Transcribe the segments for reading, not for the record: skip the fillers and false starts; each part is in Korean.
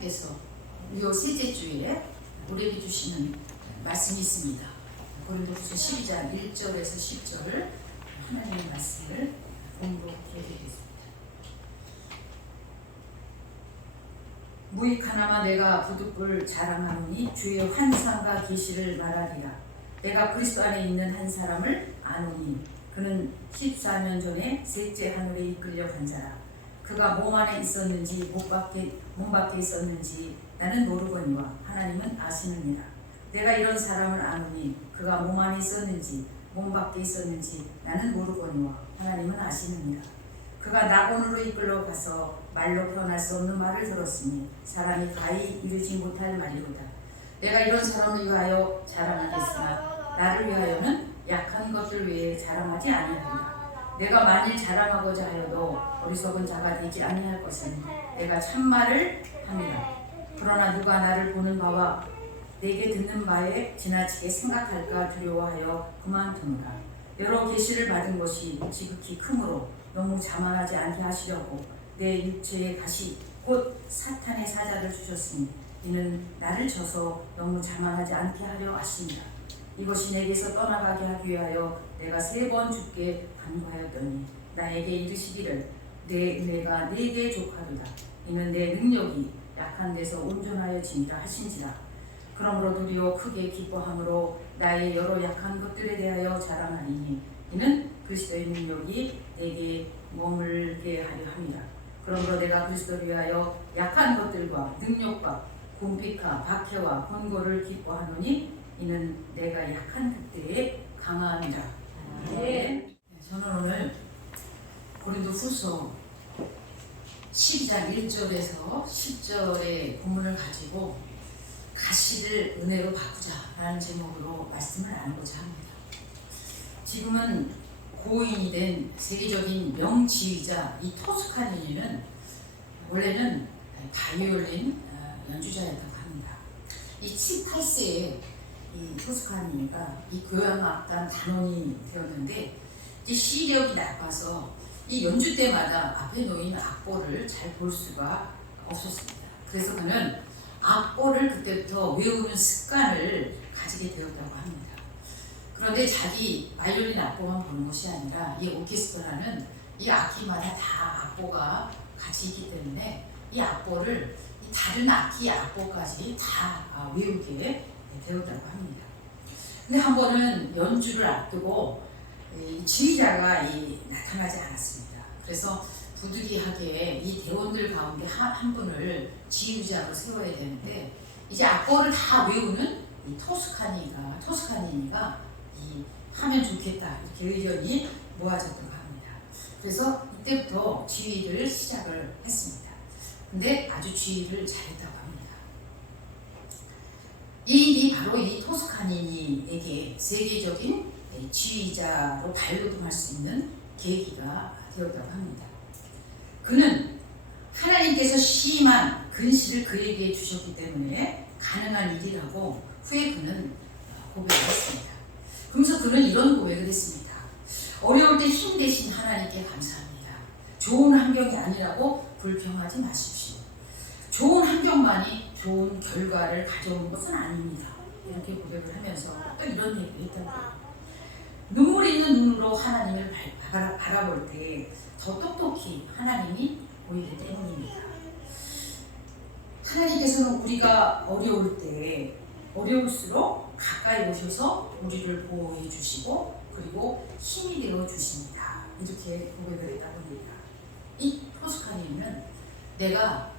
하나님께서 이 셋째 주에 우리에게 주시는 말씀이 있습니다. 고린도후서 12장 1절에서 10절을 하나님의 말씀을 공독해 드리겠습니다. 무익하나마 내가 부득불 자랑하노니 주의 환상과 계시를 말하리라. 내가 그리스도 안에 있는 한 사람을 아노니 그는 14년 전에 셋째 하늘에 이끌려 간 자라. 그가 몸 안에 있었는지 몸 밖에 있었는지 나는 모르거니와 하나님은 아시느니라. 내가 이런 사람을 아노니 그가 몸 안에 있었는지 몸 밖에 있었는지 나는 모르거니와 하나님은 아시느니라. 그가 낙원으로 이끌러 가서 말로 표현할 수 없는 말을 들었으니 사람이 가히 이르지 못할 말이로다. 내가 이런 사람을 위하여 자랑하겠으나 나를 위하여는 약한 것들 외에 자랑하지 아니하리라. 내가 만일 자랑하고자 하여도 어리석은 자가 되지 아니할 것은 내가 참말을 함이라. 그러나 누가 나를 보는 바와 내게 듣는 바에 지나치게 생각할까 두려워하여 그만두노라. 여러 계시를 받은 것이 지극히 크므로 너무 자만하지 않게 하시려고 내 육체의 가시 곧 사탄의 사자를 주셨으니 이는 나를 쳐서 너무 자만하지 않게 하려 하십니다. 이것이 내게서 떠나가게 하기 위하여 내가 3번 주께 간구하였더니 나에게 이르시기를 내 은혜가 네게 족하도다. 이는 내 능력이 약한 데서 온전하여 지니라 하신지라. 그러므로 도리어 크게 기뻐함으로 나의 여러 약한 것들에 대하여 자랑하리니 이는 그리스도의 능력이 내게 머물게 하려 함이라. 그러므로 내가 그리스도를 위하여 약한 것들과 능력과 궁핍과 박해와 권고를 기뻐하노니 이는 내가 약한 그때에 강함이라. 네. 저는 오늘 고린도후서 12장 1절에서 10절의 본문을 가지고 가시를 은혜로 바꾸자라는 제목으로 말씀을 나누고자 합니다. 지금은 고인이 된 세계적인 명지휘자 이 토스카니니는 원래는 바이올린 연주자였다고 합니다. 이 18세에 이 토스카니니가 이 교향악단 단원이 되었는데 이 시력이 나빠서 이 연주 때마다 앞에 놓인 악보를 잘 볼 수가 없었습니다. 그래서 그는 악보를 그때부터 외우는 습관을 가지게 되었다고 합니다. 그런데 자기 바이올린 악보만 보는 것이 아니라 이 오케스트라는 이 악기마다 다 악보가 같이 있기 때문에 이 악보를 이 다른 악기 악보까지 다 외우게 되었다고 합니다. 근데 한 번은 연주를 앞두고 이 지휘자가 나타나지 않았습니다. 그래서 부득이하게 이 대원들 가운데 한 분을 지휘자로 세워야 되는데 이제 악보를 다 외우는 이 토스카니니가 하면 좋겠다 이렇게 의견이 모아졌다고 합니다. 그래서 이때부터 지휘를 시작을 했습니다. 근데 아주 지휘를 잘했다고 합니다. 이 일이 바로 이 토스카니니에게 세계적인 지휘자로 발돋움할 수 있는 계기가 되었다고 합니다. 그는 하나님께서 심한 근시를 그에게 주셨기 때문에 가능한 일이라고 후에 그는 고백을 했습니다. 그러면서 그는 이런 고백을 했습니다. 어려울 때 힘 대신 하나님께 감사합니다. 좋은 환경이 아니라고 불평하지 마십시오. 좋은 환경만이 좋은 결과를 가져오는 것은 아닙니다. 이렇게 고백을 하면서 또 이런 얘기를 했던 거예요. 눈물 있는 눈으로 하나님을 바라볼 때 더 똑똑히 하나님이 보이기 때문입니다. 하나님께서는 우리가 어려울 때 어려울수록 가까이 오셔서 우리를 보호해 주시고 그리고 힘이 되어 주십니다. 이렇게 고백을 했다고 합니다. 이 토스카니는 내가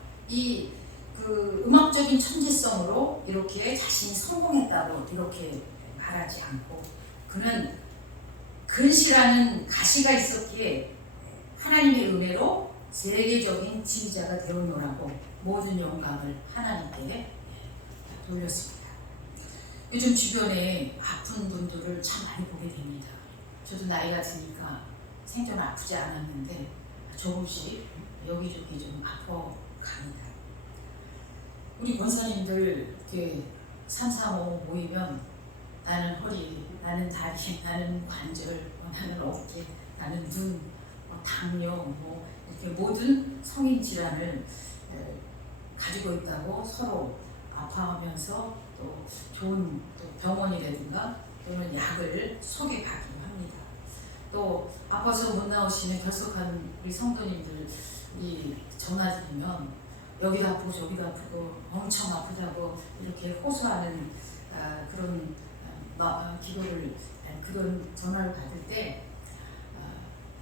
음악적인 천재성으로 이렇게 자신이 성공했다고 이렇게 말하지 않고 그는 근시라는 가시가 있었기에 하나님의 은혜로 세계적인 지휘자가 되었노라고 모든 영광을 하나님께 돌렸습니다. 요즘 주변에 아픈 분들을 참 많이 보게 됩니다. 저도 나이가 드니까 생전 아프지 않았는데 조금씩 여기저기 좀 아파갑니다. 우리 권사님들 이렇게 3, 4, 5 모이면 나는 허리, 나는 다리, 나는 관절, 나는 어깨, 나는 눈, 당뇨, 이렇게 모든 성인 질환을 가지고 있다고 서로 아파하면서 또 좋은 또 병원이라든가 또는 약을 소개받기도 합니다. 또 아파서 못 나오시는 결석한 우리 성도님들이 전화드리면 여기도 아프고 저기도 아프고 엄청 아프다고 이렇게 호소하는 그런 기도를 그런 전화를 받을 때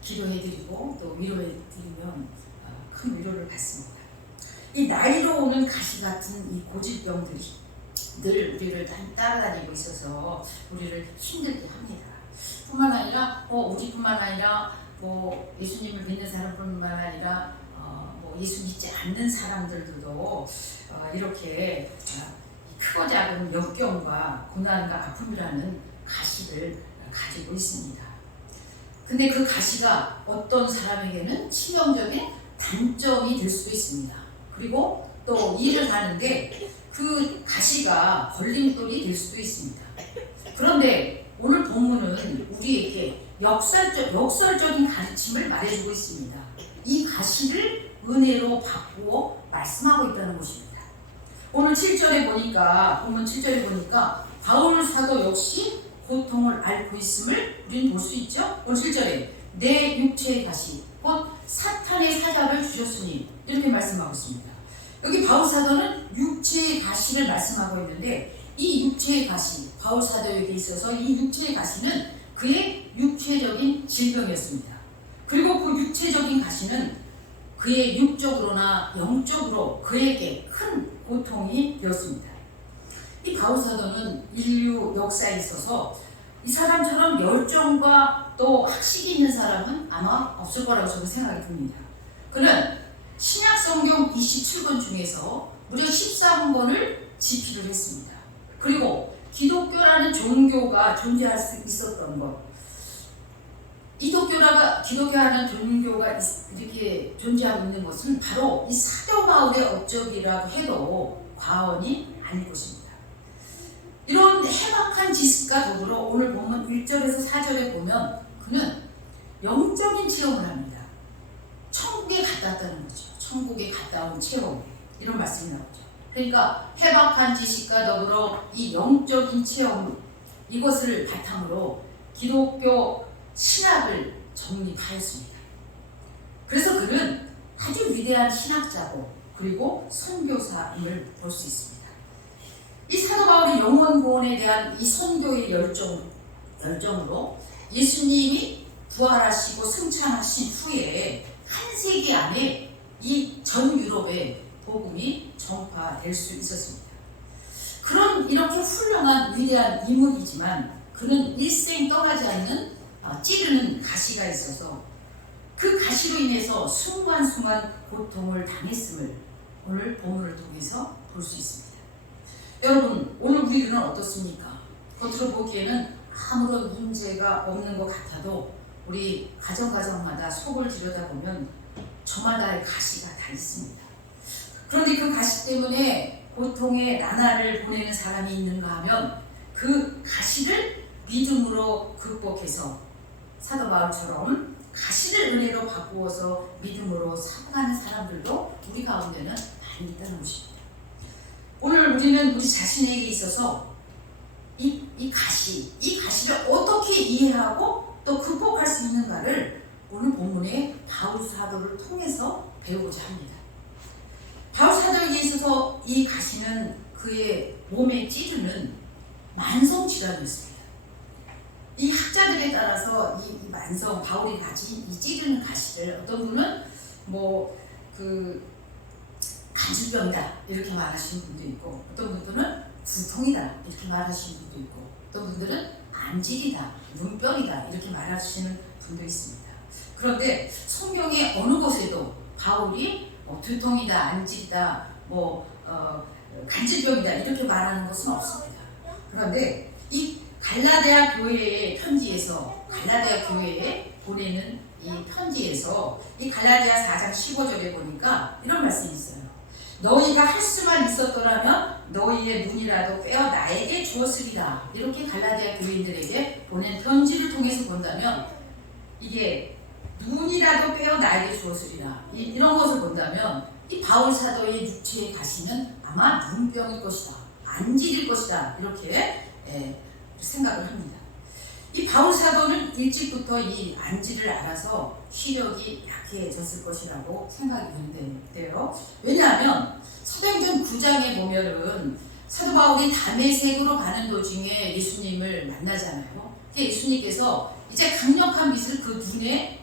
기도해드리고 또 위로해드리면 큰 위로를 받습니다. 이 나이로 오는 가시 같은 이 고질병들이 늘 우리를 따라다니고 있어서 우리를 힘들게 합니다. 뿐만 아니라 우리뿐만 아니라 예수님을 믿는 사람뿐만 아니라 예수 믿지 않는 사람들도 이렇게 크고 작은 역경과 고난과 아픔이라는 가시를 가지고 있습니다. 근데 그 가시가 어떤 사람에게는 치명적인 단점이 될 수도 있습니다. 그리고 또 일을 하는데 그 가시가 걸림돌이 될 수도 있습니다. 그런데 오늘 본문은 우리에게 역설적인 가르침을 말해주고 있습니다. 이 가시를 은혜로 바꾸어 말씀하고 있다는 것입니다. 오늘 7절에 보니까 본문 7절에 보니까 바울 사도 역시 고통을 앓고 있음을 우리는 볼 수 있죠. 오늘 7절에 내 육체의 가시 곧 사탄의 사자를 주셨으니 이렇게 말씀하고 있습니다. 여기 바울 사도는 육체의 가시를 말씀하고 있는데 이 육체의 가시, 바울 사도에게 있어서 이 육체의 가시는 그의 육체적인 질병이었습니다. 그리고 그 육체적인 가시는 그의 육적으로나 영적으로 그에게 큰 고통이 되었습니다. 이 바울 사도는 인류 역사에 있어서 이 사람처럼 열정과 또 학식이 있는 사람은 아마 없을 거라고 저는 생각이 듭니다. 그는 신약 성경 27권 중에서 무려 14권을 집필을 했습니다. 그리고 기독교라는 종교가 존재할 수 있었던 것, 기독교라는 종교가 이렇게 존재하고 있는 것은 바로 이 사도 바울의 업적이라고 해도 과언이 아닐 것입니다. 이런 해박한 지식과 더불어 오늘 본문 1절에서 4절에 보면 그는 영적인 체험을 합니다. 천국에 갔다 왔다는 거죠. 천국에 갔다 온 체험, 이런 말씀이 나오죠. 그러니까 해박한 지식과 더불어 이 영적인 체험, 이것을 바탕으로 기독교 신학을 정립하였습니다. 그래서 그는 아주 위대한 신학자고 그리고 선교사임을 볼 수 있습니다. 이 사도 바울의 영원 구원에 대한 이 선교의 열정으로 예수님이 부활하시고 승천하신 후에 한 세기 안에 이 전 유럽에 복음이 전파될 수 있었습니다. 그런 이렇게 훌륭한 위대한 인물이지만 그는 일생 떠나지 않는 찌르는 가시가 있어서 그 가시로 인해서 순간순간 고통을 당했음을 오늘 본문을 통해서 볼 수 있습니다. 여러분, 오늘 우리들은 어떻습니까? 겉으로 보기에는 아무런 문제가 없는 것 같아도 우리 가정마다 속을 들여다보면 저마다의 가시가 다 있습니다. 그런데 그 가시 때문에 고통의 나날을 보내는 사람이 있는가 하면 그 가시를 믿음으로 극복해서 사도 바울처럼 가시를 은혜로 바꾸어서 믿음으로 살아가는 사람들도 우리 가운데는 많이 있다는 것입니다. 오늘 우리는 우리 자신에게 있어서 이 가시를 어떻게 이해하고 또 극복할 수 있는가를 오늘 본문의 바울 사도를 통해서 배우고자 합니다. 바울 사도에게 있어서 이 가시는 그의 몸에 찌르는 만성 질환이었습니다. 이 학자들에 따라서 이 만성, 바울이 가진 이 찌르는 가시를 어떤 분은 간질병이다 이렇게 말하시는 분도 있고, 어떤 분들은 두통이다 이렇게 말하시는 분도 있고, 어떤 분들은 안질이다, 눈병이다 이렇게 말하시는 분도 있습니다. 그런데 성경의 어느 곳에도 바울이 두통이다, 안질이다, 간질병이다 이렇게 말하는 것은 없습니다. 그런데 이 갈라디아 교회의 편지에서, 갈라디아 교회에 보내는 이 편지에서 이 갈라디아 4장 15절에 보니까 이런 말씀이 있어요. 너희가 할 수만 있었더라면 너희의 눈이라도 빼어 나에게 주었으리라. 이렇게 갈라디아 교인들에게 보낸 편지를 통해서 본다면, 이게 눈이라도 빼어 나에게 주었으리라, 이런 것을 본다면 이 바울 사도의 육체의 가시는 아마 눈병일 것이다, 안질일 것이다, 이렇게 생각을 합니다. 이 바울 사도는 일찍부터 이 안지를 알아서 시력이 약해졌을 것이라고 생각이 되는데요. 왜냐하면 사도행전 9장에 보면은 사도 바울이 다메섹으로 가는 도중에 예수님을 만나잖아요. 예수님께서 이제 강력한 빛을 그 눈에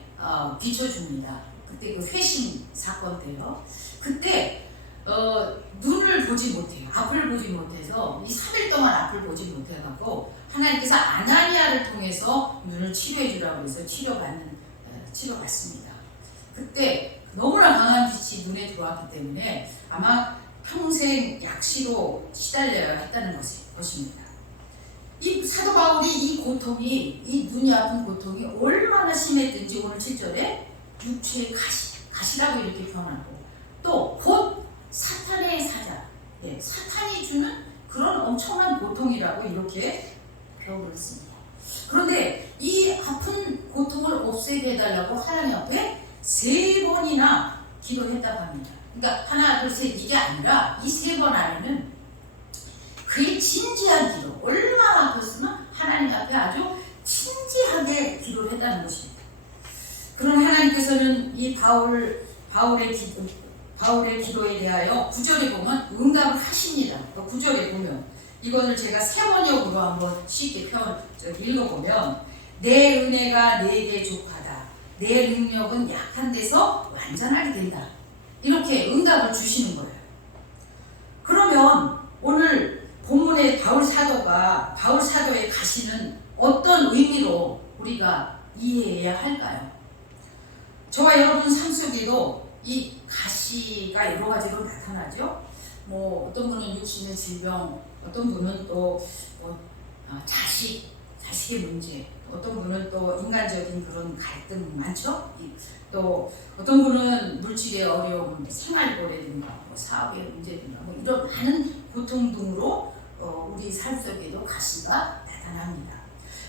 비춰줍니다. 그때 그 회심 사건 때요. 그때 눈을 보지 못해요. 앞을 보지 못해서 이 3일 동안 앞을 보지 못해갖고 하나님께서 아나니아를 통해서 눈을 치료해 주라고 해서 치료받습니다. 그때 너무나 강한 빛이 눈에 들어왔기 때문에 아마 평생 약시로 시달려야 했다는 것입니다. 이 사도 바울이 이 고통이, 이 눈이 아픈 고통이 얼마나 심했든지 오늘 7절에 육체의 가시라고 이렇게 표현하고 또 곧 사탄의 사자, 사탄이 주는 그런 엄청난 고통이라고 이렇게 표현을 했습니다. 그런데 이 아픈 고통을 없애게 해달라고 하나님 앞에 3번이나 기도했다고 합니다. 그러니까 하나, 둘, 셋 이게 아니라 이 3번 안에는 그의 진지한 기도, 얼마나 아팠으면 하나님 앞에 아주 진지하게 기도를 했다는 것입니다. 그런 하나님께서는 이 바울의 기도에 대하여 9절에 보면 응답을 하십니다. 9절에 보면 이것을 제가 세번역으로 한번 쉽게 읽어보면 내 은혜가 내게 족하다. 내 능력은 약한 데서 완전하게 된다. 이렇게 응답을 주시는 거예요. 그러면 오늘 본문의 바울 사도의 가시는 어떤 의미로 우리가 이해해야 할까요? 저와 여러분 삶 속에도 이 가시가 여러 가지로 나타나죠. 어떤 분은 육신의 질병, 어떤 분은 또 자식의 문제, 어떤 분은 또 인간적인 그런 갈등 많죠. 또 어떤 분은 물질의 어려움, 생활고래든가 사업의 문제든가 이런 많은 고통 등으로 우리 삶 속에도 가시가 나타납니다.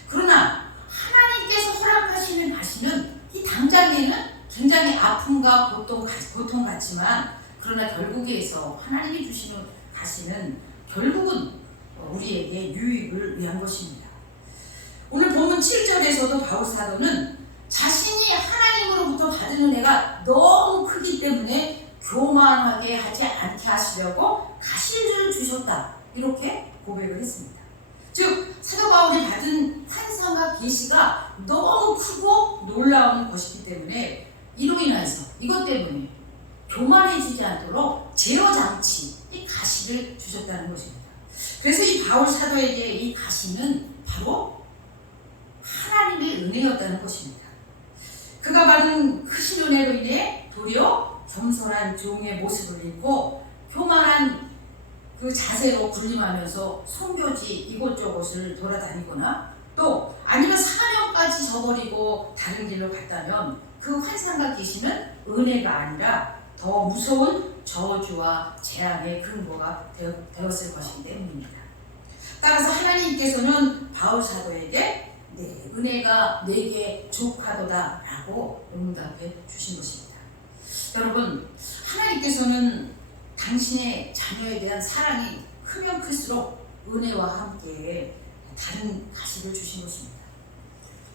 그러나 하나님께서 허락하시는 가시는 이 당장에는 굉장히 아픔과 고통 같지만 그러나 결국에서 하나님이 주시는 가시는 결국은 우리에게 유익을 위한 것입니다. 오늘 본문 7절에서도 바울 사도는 자신이 하나님으로부터 받은 은혜가 너무 크기 때문에 교만하게 하지 않게 하시려고 가시를 주셨다, 이렇게 고백을 했습니다. 즉 사도 바울이 받은 환상과 계시가 너무 크고 놀라운 것이기 때문에 이로 인해서 이것 때문에 교만해지지 않도록 제어장치, 이 가시를 주셨다는 것입니다. 그래서 이 바울 사도에게 이 가시는 바로 하나님의 은혜였다는 것입니다. 그가 받은 크신 은혜로 인해 도리어 겸손한 종의 모습을 입고 교만한 그 자세로 군림하면서 선교지 이곳저곳을 돌아다니거나 또 아니면 사명까지 저버리고 다른 길로 갔다면 그 환상과 계시는 은혜가 아니라 더 무서운 저주와 재앙의 근거가 되었을 것이기 때문입니다. 따라서 하나님께서는 바울 사도에게 은혜가 내게 족하도다 라고 응답해 주신 것입니다. 여러분, 하나님께서는 당신의 자녀에 대한 사랑이 크면 클수록 은혜와 함께 다른 가시를 주신 것입니다.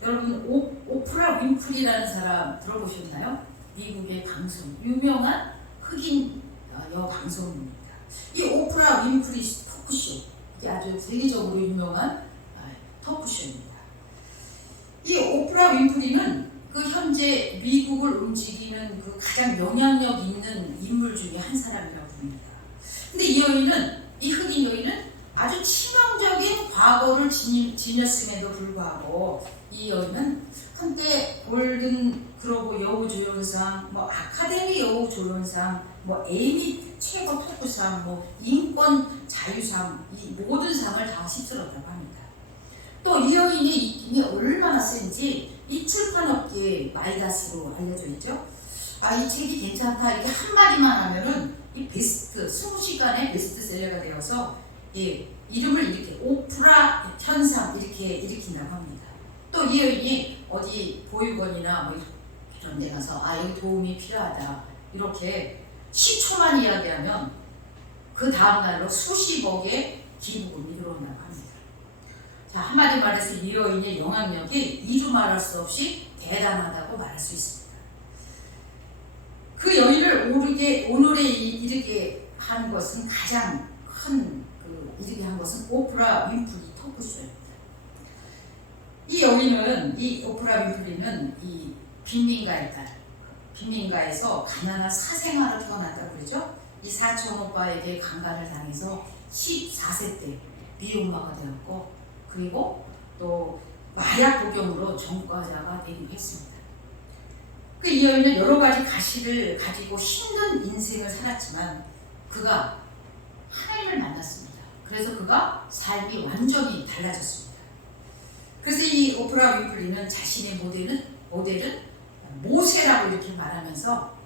여러분, 오프라 윈프리라는 사람 들어보셨나요? 미국의 방송, 유명한 흑인 여방송입니다. 이 오프라 윈프리 토크쇼, 이게 아주 세계적으로 유명한 토크쇼입니다. 이 오프라 윈프리는 그 현재 미국을 움직이는 그 가장 영향력 있는 인물 중에 한 사람이라고 합니다. 근데 이 흑인 여인은 아주 치명적인 과거를 지녔음에도 불구하고 이 여인은 한때 골든 글로브 여우조연상, 아카데미 여우조연상, 에미 최고 토크상, 인권 자유상, 이 모든 상을 다 휩쓸었다고 합니다. 또 이 여인의 힘이 얼마나 센지 이 출판업계의 마이다스로 알려져 있죠. 이 책이 괜찮다 이렇게 한마디만 하면은 이 베스트 20시간의 베스트셀러가 되어서 이름을 이렇게 오프라 현상 이렇게 일으킨다고 합니다. 또 이 여인이 어디 보육원이나 이런 데 가서 여기 도움이 필요하다 이렇게 10초만 이야기하면 그 다음날로 수십억의 기부금이 들어온다고 합니다. 자, 한마디 말해서 이 여인의 영향력이 이루 말할 수 없이 대단하다고 말할 수 있습니다. 그 여인을 오늘에 이르게 한 것은 가장 큰 이르게 한 것은 오프라 윈프리 토크쇼입니다. 이 여인은, 이 오프라 윈프리는 이 빈민가의 딸, 빈민가에서 가난한 사생아로 태어났다고 그러죠. 이 사촌 오빠에게 강간을 당해서 14세 때 미혼모가 되었고, 그리고 또 마약 복용으로 전과자가 되기도 했습니다. 이 여인은 여러 가지 가시를 가지고 힘든 인생을 살았지만 그가 하나님을 만났습니다. 그래서 그가 삶이 완전히 달라졌습니다. 그래서 이 오프라 윈프리는 자신의 모델은 모세라고 이렇게 말하면서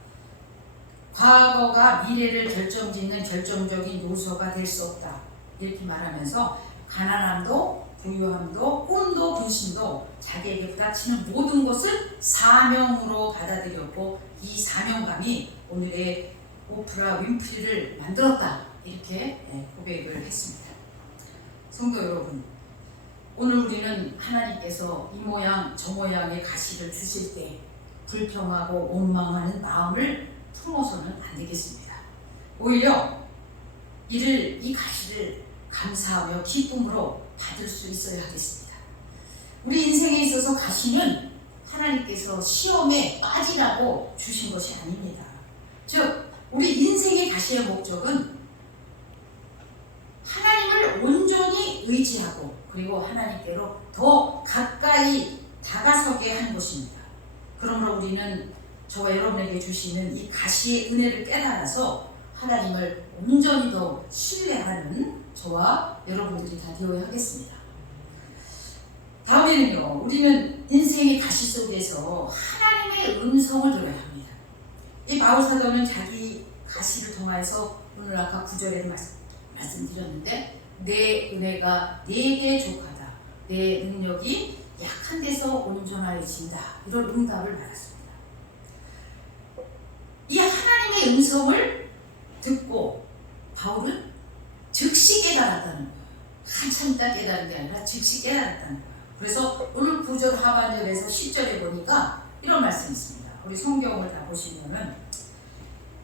과거가 미래를 결정짓는 결정적인 요소가 될 수 없다 이렇게 말하면서 가난함도 부유함도 꿈도 근심도 자기에게 부닥치는 모든 것을 사명으로 받아들였고 이 사명감이 오늘의 오프라 윈프리를 만들었다 이렇게 고백을 했습니다. 성도 여러분, 오늘 우리는 하나님께서 이 모양 저 모양의 가시를 주실 때 불평하고 원망하는 마음을 품어서는 안 되겠습니다. 오히려 이 가시를 감사하며 기쁨으로 받을 수 있어야 하겠습니다. 우리 인생에 있어서 가시는 하나님께서 시험에 빠지라고 주신 것이 아닙니다. 즉 우리 인생의 가시의 목적은 하나님을 온전히 의지하고 그리고 하나님께로 더 가까이 다가서게 하는 것입니다. 그러므로 우리는 저와 여러분에게 주시는 이 가시의 은혜를 깨달아서 하나님을 온전히 더 신뢰하는 저와 여러분들이 다 되어야 하겠습니다. 다음에는요, 우리는 인생의 가시 속에서 하나님의 음성을 들어야 합니다. 이 바울사도는 자기 가시를 통해서 오늘 아까 9절에 말씀드렸는데 내 은혜가 내게 족하다. 내 능력이 약한 데서 온전하여진다. 이런 응답을 받았습니다. 이 하나님의 음성을 듣고 바울은 즉시 깨달았다는 거예요. 한참 있다 깨달은 게 아니라 즉시 깨달았다는 거예요. 그래서 오늘 9절 하반절에서 10절에 보니까 이런 말씀이 있습니다. 우리 성경을 다 보시면은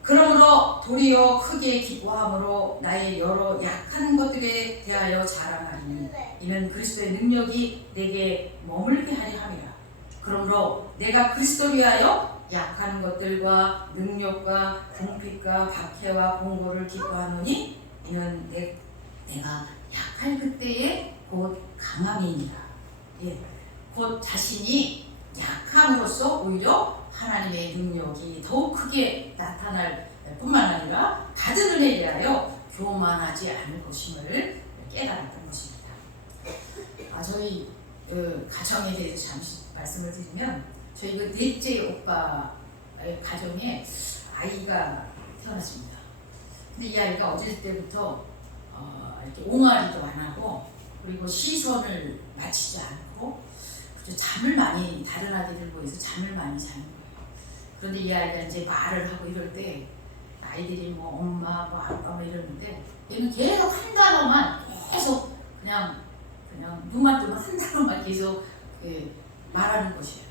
그러므로 도리어 크게 기뻐함으로 나의 여러 약한 것들에 대하여 자랑하리니 이는 그리스도의 능력이 내게 머물게 하려 함이라. 그러므로 내가 그리스도를 위하여 약한 것들과 능력과 궁핍과 박해와 공고를 기뻐하노니 이는 내가 약할 그때에 곧 강함이니라. 곧 자신이 약함으로써 오히려 하나님의 능력이 더욱 크게 나타날 뿐만 아니라 받은 은혜에 대하여 교만하지 않을 것임을 깨달았던 것입니다. 저희 가정에 대해서 잠시 말씀을 드리면 저희 넷째 오빠의 가정에 아이가 태어났습니다. 근데 이 아이가 어릴 때부터 이렇게 옹알이도 안 하고 그리고 시선을 맞추지 않고 잠을 많이 다른 아이들 보여서 잠을 많이 자는 거예요. 그런데 이 아이가 이제 말을 하고 이럴 때 아이들이 뭐 엄마 뭐 아빠 뭐 이러는데 얘는 계속 한 단어만 계속 그냥 눈만 뜨면 한 단어만 계속 말하는 것이에요.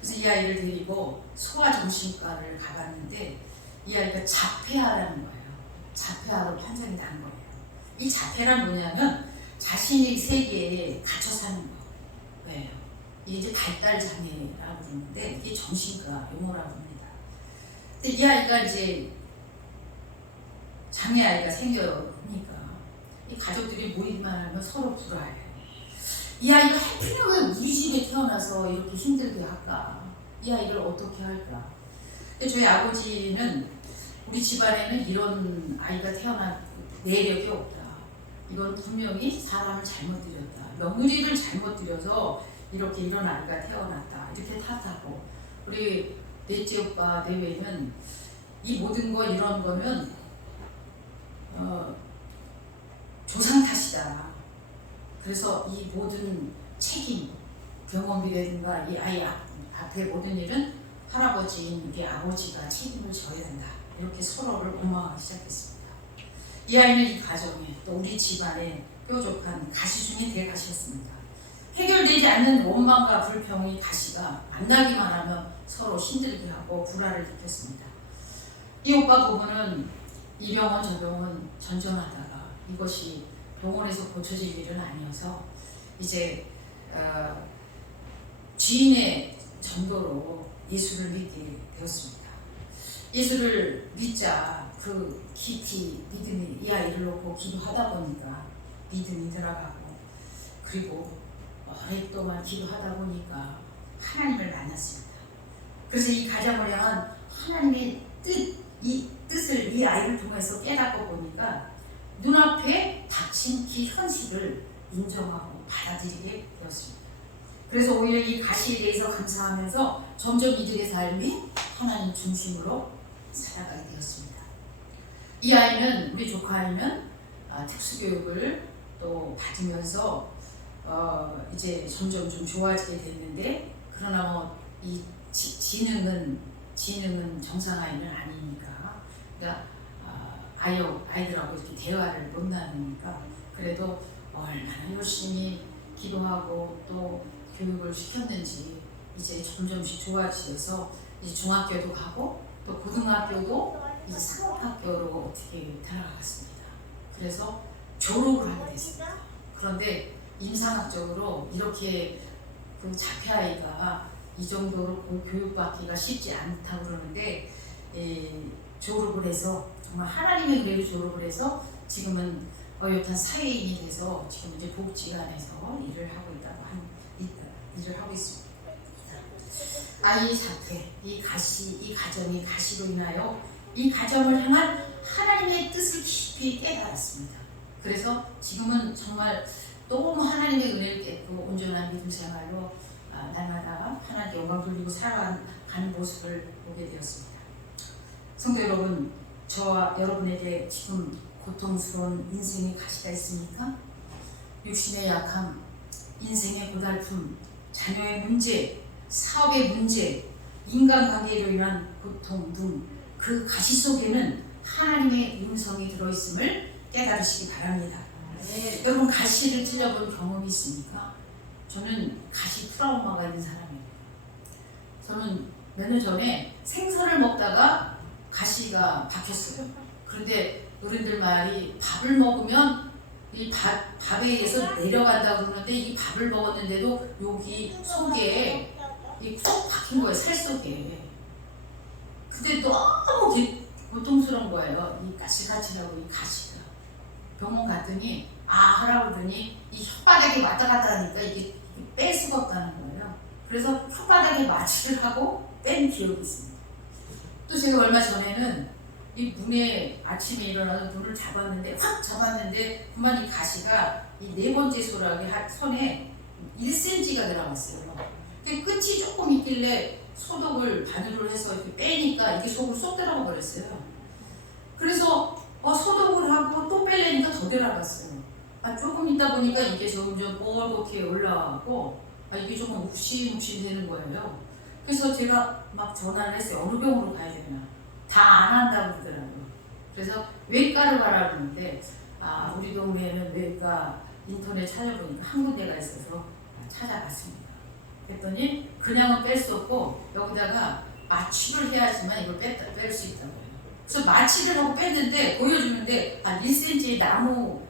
그래서 이 아이를 데리고 소아정신과를 가봤는데 이 아이가 자폐아라는 거예요. 자폐아로 판정이 난 거예요. 이 자폐란 뭐냐면 자신의 세계에 갇혀 사는 거예요. 이게 이제 발달 장애라고 그러는데 이게 정신과 용어라고 합니다. 근데 이 아이가 이제 장애 아이가 생겨니까 이 가족들이 모이기만 하면 서로 불화해요. 이 아이가 하필이면 왜 우리 집에 태어나서 이렇게 힘들게 할까? 이 아이를 어떻게 할까? 근데 저희 아버지는 우리 집안에는 이런 아이가 태어날 내력이 없다. 이건 분명히 사람을 잘못 들였다. 며느리를 잘못 들여서 이렇게 이런 아이가 태어났다. 이렇게 탓하고 우리 넷째 오빠 내외는 이 모든 거 이런 거는 조상 탓이다. 그래서 이 모든 책임, 병원비라든가 이 아이 앞에 모든 일은 할아버지인 우리 아버지가 책임을 져야 한다. 이렇게 서로를 원망하기 시작했습니다. 이 아이는 이 가정에 또 우리 집안에 뾰족한 가시 중에 대가시였습니다. 해결되지 않는 원망과 불평이 가시가 만나기만 하면 서로 힘들게 하고 불화를 느꼈습니다. 이 오빠 부부는 이 병원 저 병원 전전하다가 이것이 병원에서 고쳐질 일은 아니어서 이제 지인의 전도로 예수를 믿게 되었습니다. 예수를 믿자 그 깊이 믿음이 이 아이를 놓고 기도하다 보니까 믿음이 들어가고, 그리고 오랫동안 기도하다 보니까 하나님을 만났습니다. 그래서 이 가정을 향한 하나님의 이 뜻을 이 아이를 통해서 깨닫고 보니까 눈앞에 닥친 그 현실을 인정하고 받아들이게 되었습니다. 그래서 오히려 이 가시에 대해서 감사하면서 점점 이들의 삶이 하나님 중심으로 살아가게 되었습니다. 이 아이는, 우리 조카 아이는 특수교육을 또 받으면서 이제 점점 좀 좋아지게 됐는데, 그러나 이 지능은 정상 아이는 아니니까, 그러니까 아이들하고 이렇게 대화를 못 나누니까 그래도 얼마나 열심히 기도하고 또 교육을 시켰는지 이제 점점씩 좋아지셔서 이제 중학교도 가고 또 고등학교도 이제 상업학교로 어떻게 들어갔습니다. 그래서 졸업을 하게 됐습니다. 그런데 임상학적으로 이렇게 그 자폐아이가 이 정도로 교육받기가 쉽지 않다고 그러는데, 졸업을 해서 정말 하나님의 은혜로 졸업을 해서 지금은 어엿한 사회인이 돼서 지금 이제 복지관에서 일을 하고 있습니다. 아이 자폐, 이 가정이 가시로 인하여 이 가정을 향한 하나님의 뜻을 깊이 깨달았습니다. 그래서 지금은 정말 너무 하나님의 은혜를 깨닫고 온전한 믿음 생활로 날마다 하나님께 영광 돌리고 살아가는 모습을 보게 되었습니다. 성도 여러분, 저와 여러분에게 지금 고통스러운 인생의 가시가 있습니까? 육신의 약함, 인생의 고달픔, 자녀의 문제, 사업의 문제, 인간관계로 인한 고통 등 그 가시 속에는 하나님의 음성이 들어있음을 깨달으시기 바랍니다. 네. 여러분, 가시를 찔려본 경험이 있습니까? 저는 가시 트라우마가 있는 사람이에요. 저는 몇 년 전에 생선을 먹다가 가시가 박혔어요. 그런데 어른들 말이 밥을 먹으면 이 밥에 의해서 내려간다고 그러는데, 이 밥을 먹었는데도 여기 속에 쏙 박힌 거예요, 살 속에. 근데 너무 고통스러운 거예요, 이 가시가치라고, 이 가시가. 병원 갔더니 하라고 그러더니 이 혓바닥에 왔다 갔다 하니까 이게 뺄 수가 없다는 거예요. 그래서 혓바닥에 마취를 하고 뺀 기억이 있습니다. 또 제가 얼마 전에는 이 문에 아침에 일어나서 문을 확 잡았는데 그만 이 가시가 이 네 번째 소락의 손에 1cm가 들어갔어요. 끝이 조금 있길래 소독을 바늘로 해서 이렇게 빼니까 이게 속으로 쏙 들어가 버렸어요. 그래서 소독을 하고 또 빼려니까 더 들어갔어요. 조금 있다 보니까 이게 점점 뻘겋게 올라가고 이게 조금 욱신욱신 되는 거예요. 그래서 제가 막 전화를 했어요. 어느 병원으로 가야 되나. 다 안 한다고 그러더라고요. 그래서 외과를 가라 그러는데 우리 동네에는 외과 인터넷 찾아보니까 한 군데가 있어서 찾아봤습니다. 그랬더니 그냥은 뺄 수 없고 여기다가 마취를 해야지만 이걸 뺄 수 있다고 해요. 그래서 마취를 하고 뺐는데 보여주는데 1cm의 나무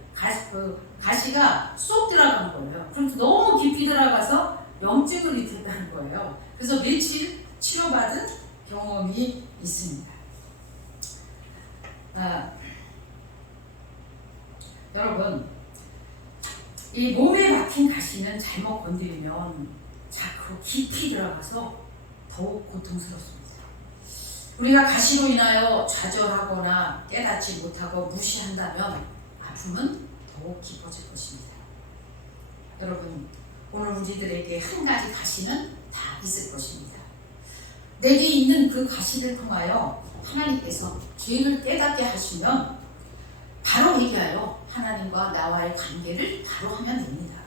가시가 쏙 들어간 거예요. 그래서 너무 깊이 들어가서 염증을 일으켰다는 거예요. 그래서 며칠 치료받은 경험이 있습니다. 여러분, 이 몸에 박힌 가시는 잘못 건드리면 자꾸 깊이 들어가서 더욱 고통스럽습니다. 우리가 가시로 인하여 좌절하거나 깨닫지 못하고 무시한다면 아픔은 더욱 깊어질 것입니다. 여러분, 오늘 우리들에게 한 가지 가시는 다 있을 것입니다. 내게 있는 그 가시를 통하여 하나님께서 죄를 깨닫게 하시면 바로 회개하여 하나님과 나와의 관계를 바로 하면 됩니다.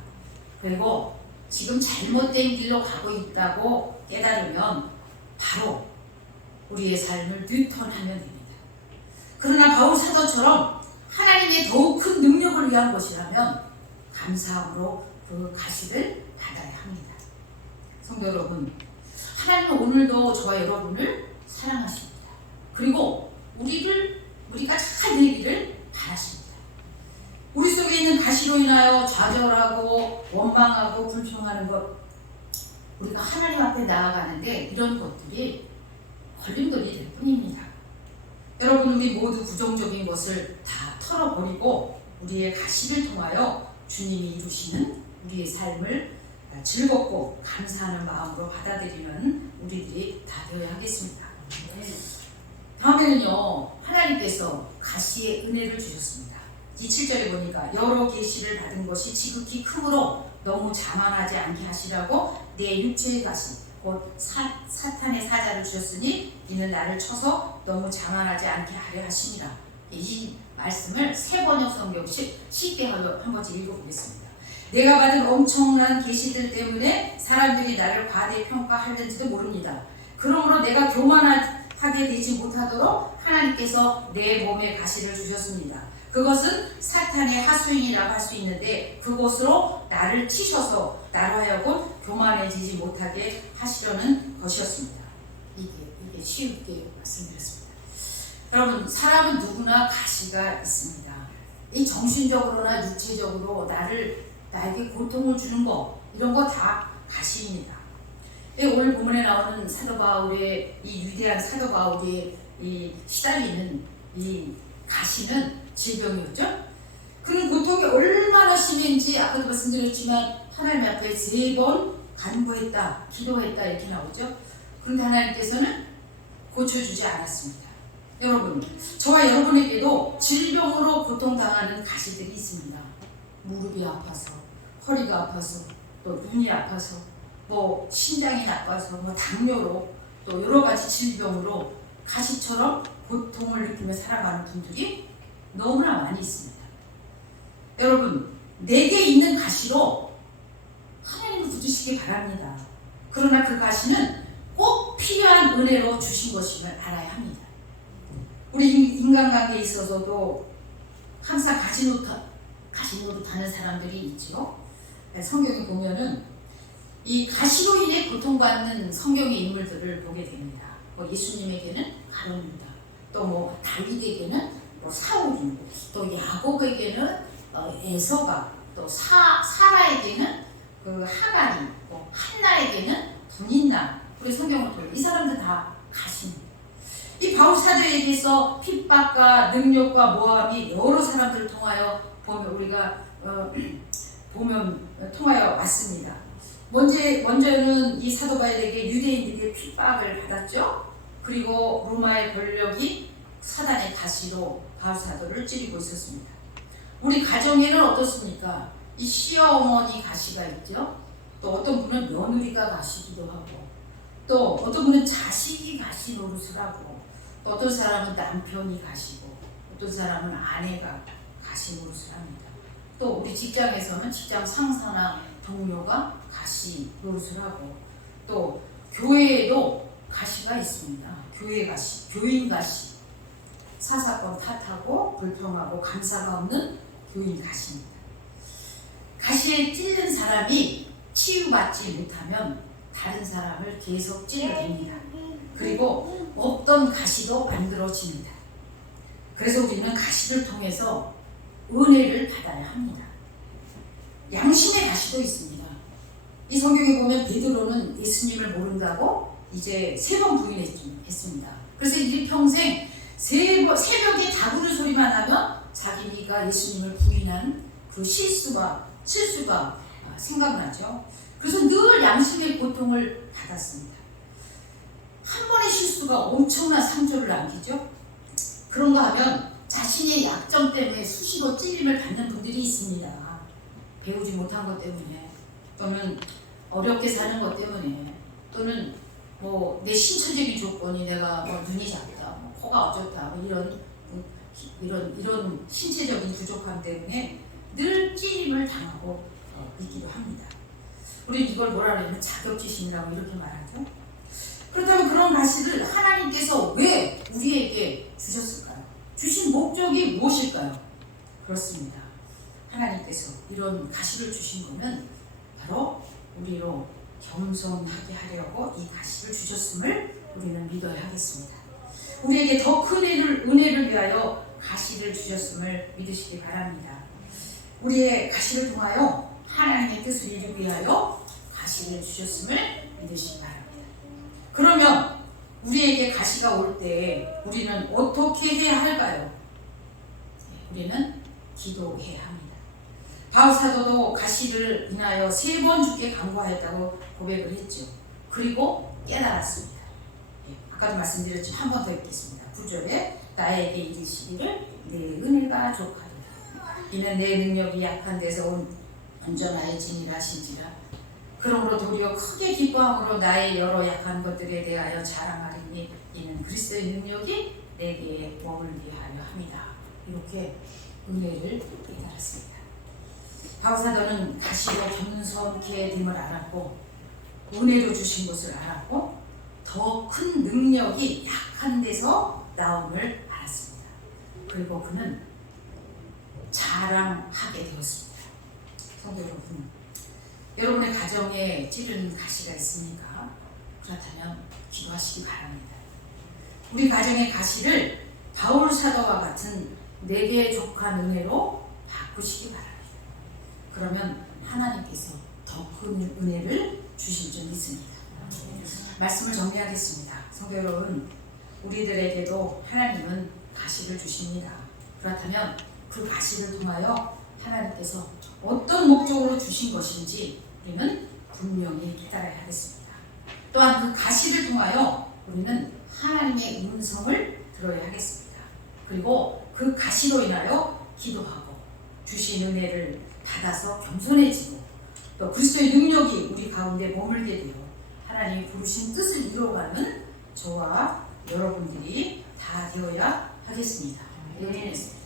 그리고 지금 잘못된 길로 가고 있다고 깨달으면 바로 우리의 삶을 뉴턴하면 됩니다. 그러나 바울 사도처럼 하나님의 더욱 큰 능력을 위한 것이라면 감사함으로 그 가시를 받아야 합니다. 성도 여러분, 하나님은 오늘도 저와 여러분을 사랑하십니다. 그리고 우리가 잘 되기를 바라십니다. 우리 속에 있는 가시로 인하여 좌절하고 원망하고 불평하는 것, 우리가 하나님 앞에 나아가는데 이런 것들이 걸림돌이 될 뿐입니다. 여러분, 우리 모두 부정적인 것을 다 털어버리고 우리의 가시를 통하여 주님이 이루시는 우리의 삶을 즐겁고 감사하는 마음으로 받아들이는 우리들이 다 되어야 하겠습니다. 다음에는요, 하나님께서 가시의 은혜를 주셨습니다. 이 7절에 보니까 여러 계시를 받은 것이 지극히 크므로 너무 자만하지 않게 하시라고 내 육체의 가시 곧 사탄의 사자를 주셨으니 이는 나를 쳐서 너무 자만하지 않게 하려 하심이라. 이 말씀을 새 번역 성경식 쉽게 한 번씩 읽어보겠습니다. 내가 받은 엄청난 계시들 때문에 사람들이 나를 과대 평가하는지도 모릅니다. 그러므로 내가 교만하게 되지 못하도록 하나님께서 내 몸에 가시를 주셨습니다. 그것은 사탄의 하수인이라고 할 수 있는데 그곳으로 나를 치셔서 나로 하여금 교만해지지 못하게 하시려는 것이었습니다. 이게 쉽게 말씀드렸습니다. 여러분, 사람은 누구나 가시가 있습니다. 이 정신적으로나 육체적으로 나에게 고통을 주는 거, 이런 거 다 가시입니다. 오늘 본문에 나오는 사도 바울의 이 위대한 사도 바울의 이 시달리는 이 가시는 질병이었죠. 그는 고통이 얼마나 심한지 아까도 말씀드렸지만 하나님 앞에 3번 간구했다, 기도했다 이렇게 나오죠. 그런데 하나님께서는 고쳐주지 않았습니다. 여러분, 저와 여러분에게도 질병으로 고통당하는 가시들이 있습니다. 무릎이 아파서, 허리가 아파서, 또 눈이 아파서, 뭐 심장이 나빠서, 뭐 당뇨로, 또 여러 가지 질병으로 가시처럼 고통을 느끼며 살아가는 분들이 너무나 많이 있습니다. 여러분, 내게 있는 가시로 하나님을 붙드시기 바랍니다. 그러나 그 가시는 꼭 필요한 은혜로 주신 것임을 알아야 합니다. 우리 인간관계에 있어서도 항상 가시 노릇하는 사람들이 있죠. 성경에 보면은 이 가시로 인해 고통받는 성경의 인물들을 보게 됩니다. 뭐 예수님에게는 가룟유다, 또 뭐 다윗에게는 사울이고, 또 야곱에게는 에서가, 또 사라에게는 그 하갈이, 또 한나에게는 분인나. 우리 성경을 보면 이 사람들 다 가시입니다. 이 바울 사도에게서 핍박과 능력과 모함이 여러 사람들을 통하여 우리가 통하여 왔습니다. 먼저는 이 사도 바울에게 유대인들에게 핍박을 받았죠. 그리고 로마의 권력이 사단의 가시로 바울 사도를 찌르고 있었습니다. 우리 가정에는 어떻습니까? 이 시어머니 가시가 있죠. 또 어떤 분은 며느리가 가시기도 하고, 또 어떤 분은 자식이 가시 노릇을 하고, 또 어떤 사람은 남편이 가시고, 어떤 사람은 아내가 가시 노릇을 합니다. 또 우리 직장에서는 직장 상사나 동료가 가시 노릇을 하고, 또 교회에도 가시가 있습니다. 교회 가시, 교인 가시, 사사건 탓하고 불평하고 감사가 없는 교인 가시입니다. 가시에 찔린 사람이 치유받지 못하면 다른 사람을 계속 찔러댑니다. 그리고 없던 가시도 만들어집니다. 그래서 우리는 가시를 통해서 은혜를 받아야 합니다. 양심의 가시도 있습니다. 이 성경에 보면 베드로는 예수님을 모른다고 이제 3번 부인했습니다. 그래서 일평생 새벽에 다구를 소리만 하면 자기가 예수님을 부인한 그 실수가 생각나죠. 그래서 늘 양심의 고통을 받았습니다. 한 번의 실수가 엄청난 상처를 남기죠. 그런가 하면 자신의 약점 때문에 수시로 찔림을 받는 분들이 있습니다. 배우지 못한 것 때문에, 또는 어렵게 사는 것 때문에, 또는 뭐 내 신체적인 조건이 내가 뭐 눈이 작다, 뭐 코가 어쩌다, 뭐 이런 신체적인 부족함 때문에 늘 찔림을 당하고 있기도 합니다. 우리 이걸 뭐라 그러면 자격지심이라고 이렇게 말하죠. 그렇다면 그런 가시를 하나님께서 왜 우리에게 주셨을까요? 주신 목적이 무엇일까요? 그렇습니다. 하나님께서 이런 가시를 주신 것은 바로 우리로 겸손하게 하려고 이 가시를 주셨음을 우리는 믿어야 하겠습니다. 우리에게 더 큰 은혜를 위하여 가시를 주셨음을 믿으시기 바랍니다. 우리의 가시를 통하여 하나님의 뜻을 이루기 위하여 가시를 주셨음을 믿으시기 바랍니다. 그러면 우리에게 가시가 올 때 우리는 어떻게 해야 할까요? 우리는 기도해야 합니다. 바울 사도도 가시를 인하여 3번 주께 간구하였다고 고백을 했죠. 그리고 깨달았습니다. 아까도 말씀드렸지만 한 번 더 읽겠습니다. 9절에 나에게 이르시기를 내 은혜가 족하리라. 이는 내 능력이 약한 데서 온전하여 진이라 하신지라. 그러므로 도리어 크게 기뻐함으로 나의 여러 약한 것들에 대하여 자랑하리니 이는 그리스도의 능력이 내게 머물게 하려 합니다. 이렇게 은혜를 깨달았습니다. 바울사도는 가시로 겸손케 됨을 알았고 은혜로 주신 것을 알았고 더 큰 능력이 약한 데서 나옴을 알았습니다. 그리고 그는 자랑하게 되었습니다. 성도 여러분, 여러분의 가정에 찌른 가시가 있습니까? 그렇다면 기도하시기 바랍니다. 우리 가정의 가시를 바울 사도와 같은 내게 족한 은혜로 바꾸시기 바랍니다. 그러면 하나님께서 더 큰 은혜를 주실 줄 믿습니다. 말씀을 정리하겠습니다. 성도 여러분, 우리들에게도 하나님은 가시를 주십니다. 그렇다면 그 가시를 통하여 하나님께서 어떤 목적으로 주신 것인지 우리는 분명히 깨달아야 하겠습니다. 또한 그 가시를 통하여 우리는 하나님의 음성을 들어야 하겠습니다. 그리고 그 가시로 인하여 기도하고 주신 은혜를 받아서 겸손해지고 또 그리스도의 능력이 우리 가운데 머물게 되어 하나님이 부르신 뜻을 이루어가는 저와 여러분들이 다 되어야 하겠습니다. 연인했습니다.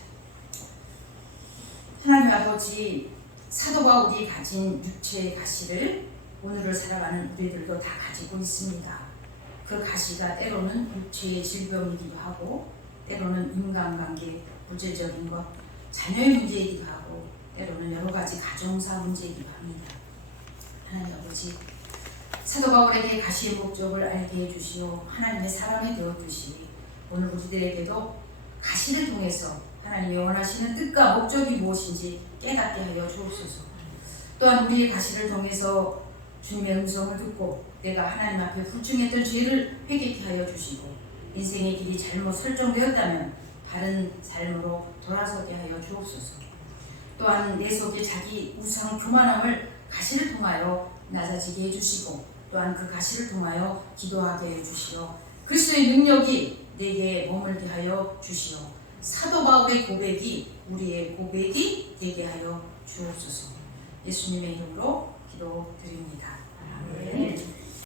하나님 아버지, 사도 바울이 가진 육체의 가시를 오늘을 살아가는 우리들도 다 가지고 있습니다. 그 가시가 때로는 육체의 질병이기도 하고 때로는 인간관계, 물질적인 것, 자녀의 문제이기도 하고 때로는 여러 가지 가정사 문제이기도 합니다. 하나님 아버지, 사도 바울에게 가시의 목적을 알게 해주시오 하나님의 사람이 되었듯이 오늘 우리들에게도 가시를 통해서 하나님이 원하시는 뜻과 목적이 무엇인지 깨닫게 하여 주옵소서. 또한 우리의 가시를 통해서 주님의 음성을 듣고 내가 하나님 앞에 불중했던 죄를 회개케 하여 주시고 인생의 길이 잘못 설정되었다면 바른 삶으로 돌아서게 하여 주옵소서. 또한 내 속에 자기 우상 교만함을 가시를 통하여 낮아지게 해주시고 또한 그 가시를 통하여 기도하게 해주시오. 그리스도의 능력이 내게 머물게 하여 주시오. 사도 바울의 고백이 우리의 고백이 되게 하여 주옵소서. 예수님의 이름으로 기도드립니다. 아멘.